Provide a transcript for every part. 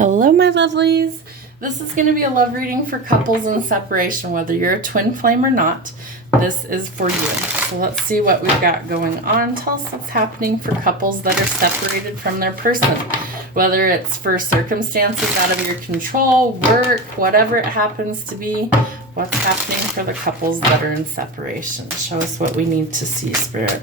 Hello, my lovelies. This is going to be a love reading for couples in separation, whether you're a twin flame or not. This is for you. So let's see what we've got going on. Tell us what's happening for couples that are separated from their person, whether it's for circumstances out of your control, work, whatever it happens to be. What's happening for the couples that are in separation? Show us what we need to see, Spirit.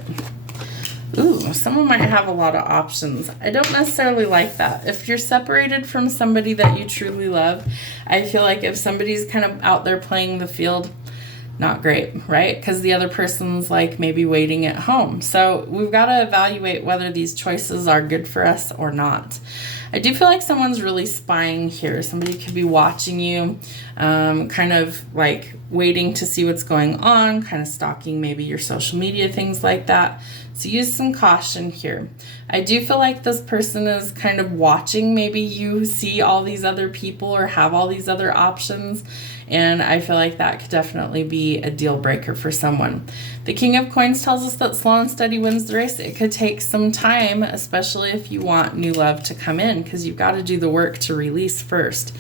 Ooh, someone might have a lot of options. I don't necessarily like that. If you're separated from somebody that you truly love, I feel like if somebody's kind of out there playing the field, not great, right? Because the other person's like maybe waiting at home. So we've got to evaluate whether these choices are good for us or not. I do feel like someone's really spying here. Somebody could be watching you, kind of like waiting to see what's going on, kind of stalking maybe your social media, things like that. So use some caution here. I do feel like this person is kind of watching. Maybe you see all these other people or have all these other options. And I feel like that could definitely be a deal breaker for someone. The King of Coins tells us that slow and steady wins the race. It could take some time, especially if you want new love to come in, because you've got to do the work to release first.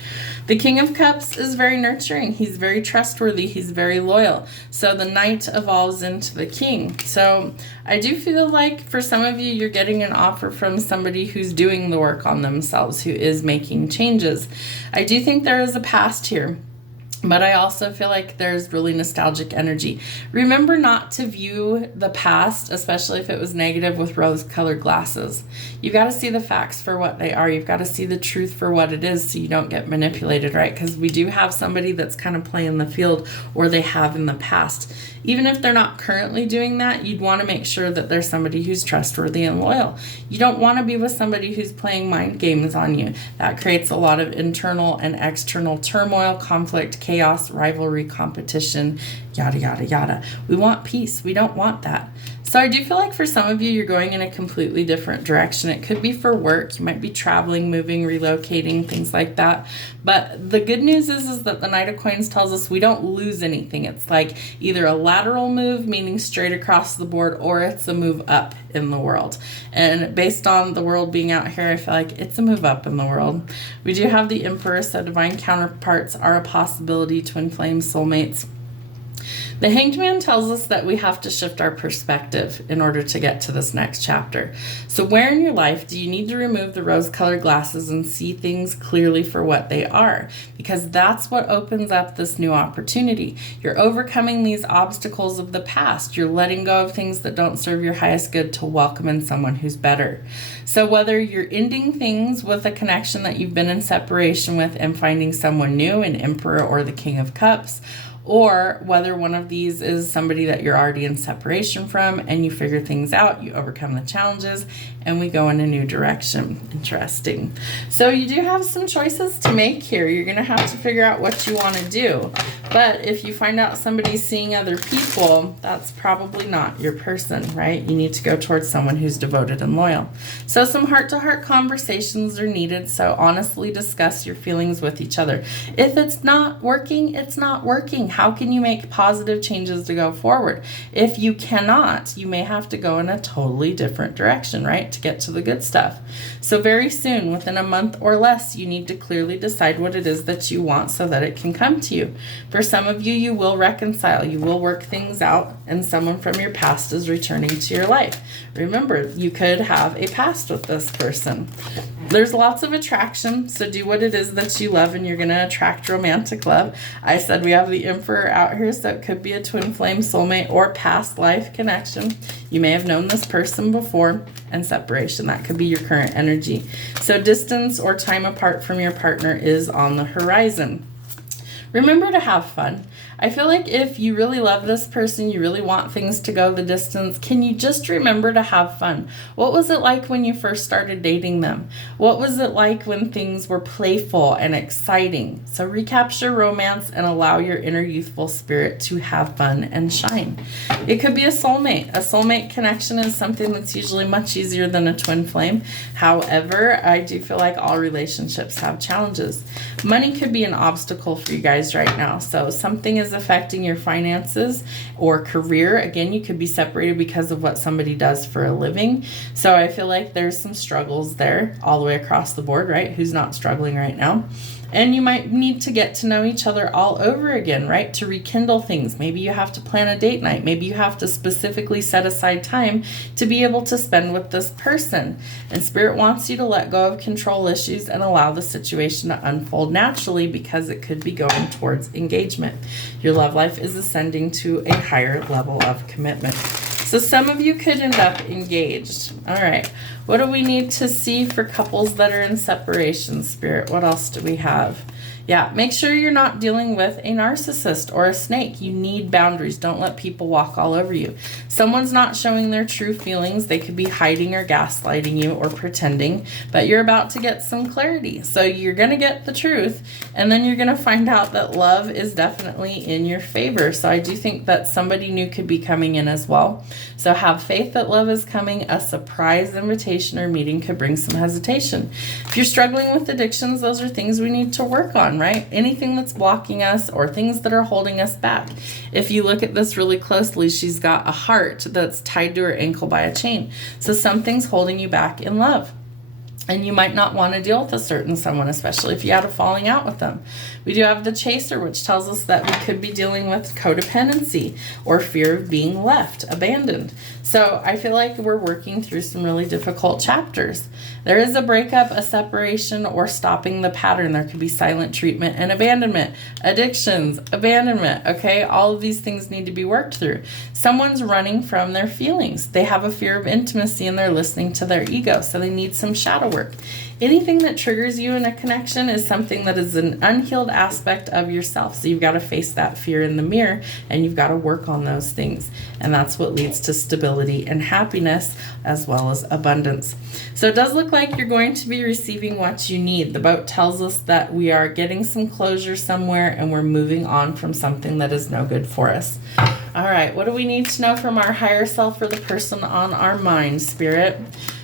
The King of Cups is very nurturing. He's very trustworthy. He's very loyal. So the Knight evolves into the King. So I do feel like for some of you, you're getting an offer from somebody who's doing the work on themselves, who is making changes. I do think there is a past here, but I also feel like there's really nostalgic energy. Remember not to view the past, especially if it was negative, with rose-colored glasses. You've got to see the facts for what they are. You've got to see the truth for what it is so you don't get manipulated, right? Because we do have somebody that's kind of playing the field, or they have in the past. Even if they're not currently doing that, you'd want to make sure that there's somebody who's trustworthy and loyal. You don't want to be with somebody who's playing mind games on you. That creates a lot of internal and external turmoil, conflict, chaos, rivalry, competition, yada, yada, yada. We want peace. We don't want that. So I do feel like for some of you, you're going in a completely different direction. It could be for work. You might be traveling, moving, relocating, things like that. But the good news is that the Knight of Coins tells us we don't lose anything. It's like either a lateral move, meaning straight across the board, or it's a move up in the world. And based on the world being out here, I feel like it's a move up in the world. We do have the Emperor, so divine counterparts are a possibility, twin flame soulmates. The Hanged Man tells us that we have to shift our perspective in order to get to this next chapter. So where in your life do you need to remove the rose-colored glasses and see things clearly for what they are? Because that's what opens up this new opportunity. You're overcoming these obstacles of the past. You're letting go of things that don't serve your highest good to welcome in someone who's better. So whether you're ending things with a connection that you've been in separation with and finding someone new, an Emperor or the King of Cups, or whether one of these is somebody that you're already in separation from and you figure things out, you overcome the challenges, and we go in a new direction. Interesting. So you do have some choices to make here. You're going to have to figure out what you want to do. But if you find out somebody's seeing other people, that's probably not your person, right? You need to go towards someone who's devoted and loyal. So some heart-to-heart conversations are needed. So honestly discuss your feelings with each other. If it's not working, it's not working. How can you make positive changes to go forward? If you cannot, you may have to go in a totally different direction, right, to get to the good stuff. So very soon, within a month or less, you need to clearly decide what it is that you want so that it can come to you. For some of you, you will reconcile, you will work things out, and someone from your past is returning to your life. Remember, you could have a past with this person. There's lots of attraction, so do what it is that you love, and you're going to attract romantic love. I said we have the Emperor out here, so it could be a twin flame soulmate or past life connection. You may have known this person before, and separation. That could be your current energy. So distance or time apart from your partner is on the horizon. Remember to have fun. I feel like if you really love this person, you really want things to go the distance, can you just remember to have fun? What was it like when you first started dating them? What was it like when things were playful and exciting? So recapture romance and allow your inner youthful spirit to have fun and shine. It could be a soulmate. A soulmate connection is something that's usually much easier than a twin flame. However, I do feel like all relationships have challenges. Money could be an obstacle for you guys. paralyzed right now. So something is affecting your finances or career. Again, you could be separated because of what somebody does for a living. So I feel like there's some struggles there all the way across the board, right? Who's not struggling right now? And you might need to get to know each other all over again, right? To rekindle things. Maybe you have to plan a date night. Maybe you have to specifically set aside time to be able to spend with this person. And Spirit wants you to let go of control issues and allow the situation to unfold naturally, because it could be going towards engagement. Your love life is ascending to a higher level of commitment. So some of you could end up engaged. All right. What do we need to see for couples that are in separation, Spirit? What else do we have? Yeah, make sure you're not dealing with a narcissist or a snake. You need boundaries. Don't let people walk all over you. Someone's not showing their true feelings. They could be hiding or gaslighting you or pretending, but you're about to get some clarity. So you're going to get the truth, and then you're going to find out that love is definitely in your favor. So I do think that somebody new could be coming in as well. So have faith that love is coming. A surprise invitation or meeting could bring some hesitation. If you're struggling with addictions, those are things we need to work on, right? Anything that's blocking us or things that are holding us back. If you look at this really closely, she's got a heart that's tied to her ankle by a chain. So something's holding you back in love. And you might not want to deal with a certain someone, especially if you had a falling out with them. We do have the chaser, which tells us that we could be dealing with codependency or fear of being left, abandoned. So I feel like we're working through some really difficult chapters. There is a breakup, a separation, or stopping the pattern. There could be silent treatment and abandonment, addictions, abandonment, okay? All of these things need to be worked through. Someone's running from their feelings. They have a fear of intimacy and they're listening to their ego, so they need some shadow work. Anything that triggers you in a connection is something that is an unhealed aspect of yourself. So you've got to face that fear in the mirror, and you've got to work on those things. And that's what leads to stability and happiness, as well as abundance. So it does look like you're going to be receiving what you need. The boat tells us that we are getting some closure somewhere, and we're moving on from something that is no good for us. All right, what do we need to know from our higher self or the person on our mind, Spirit?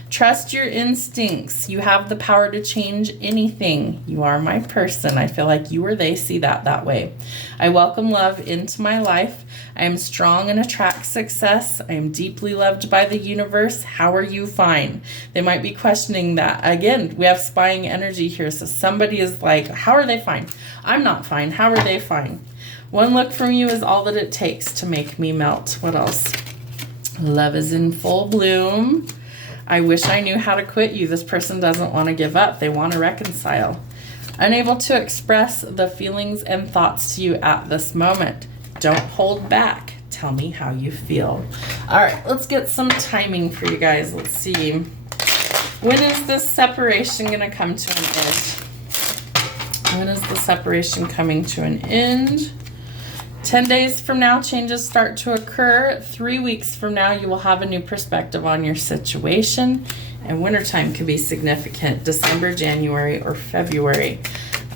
Trust your instincts. You have the power to change anything. You are my person. I feel like you or they see that way. I welcome love into my life. I am strong and attract success. I am deeply loved by the universe. How are you? Fine. They might be questioning that. Again, we have spying energy here. So somebody is like, how are they fine? I'm not fine. How are they fine? One look from you is all that it takes to make me melt. What else? Love is in full bloom. I wish I knew how to quit you. This person doesn't want to give up. They want to reconcile. Unable to express the feelings and thoughts to you at this moment. Don't hold back. Tell me how you feel. All right, let's get some timing for you guys. Let's see. When is this separation going to come to an end? When is the separation coming to an end? 10 days from now, changes start to occur. 3 weeks from now, you will have a new perspective on your situation. And wintertime could be significant. December, January, or February.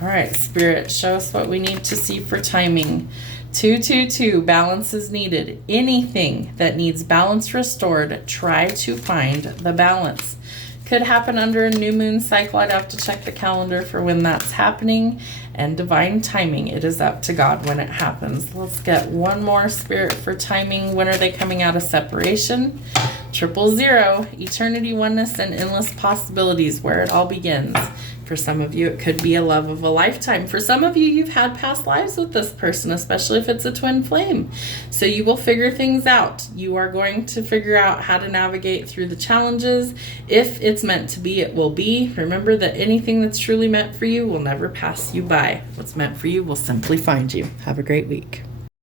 All right, Spirit, show us what we need to see for timing. 222, balance is needed. Anything that needs balance restored, try to find the balance. Could happen under a new moon cycle. I'd have to check the calendar for when that's happening. And divine timing, it is up to God when it happens. Let's get one more, Spirit, for timing. When are they coming out of separation? 000, eternity, oneness, and endless possibilities, where it all begins. For some of you, it could be a love of a lifetime. For some of you, you've had past lives with this person, especially if it's a twin flame. So you will figure things out. You are going to figure out how to navigate through the challenges. If it's meant to be, it will be. Remember that anything that's truly meant for you will never pass you by. What's meant for you will simply find you. Have a great week.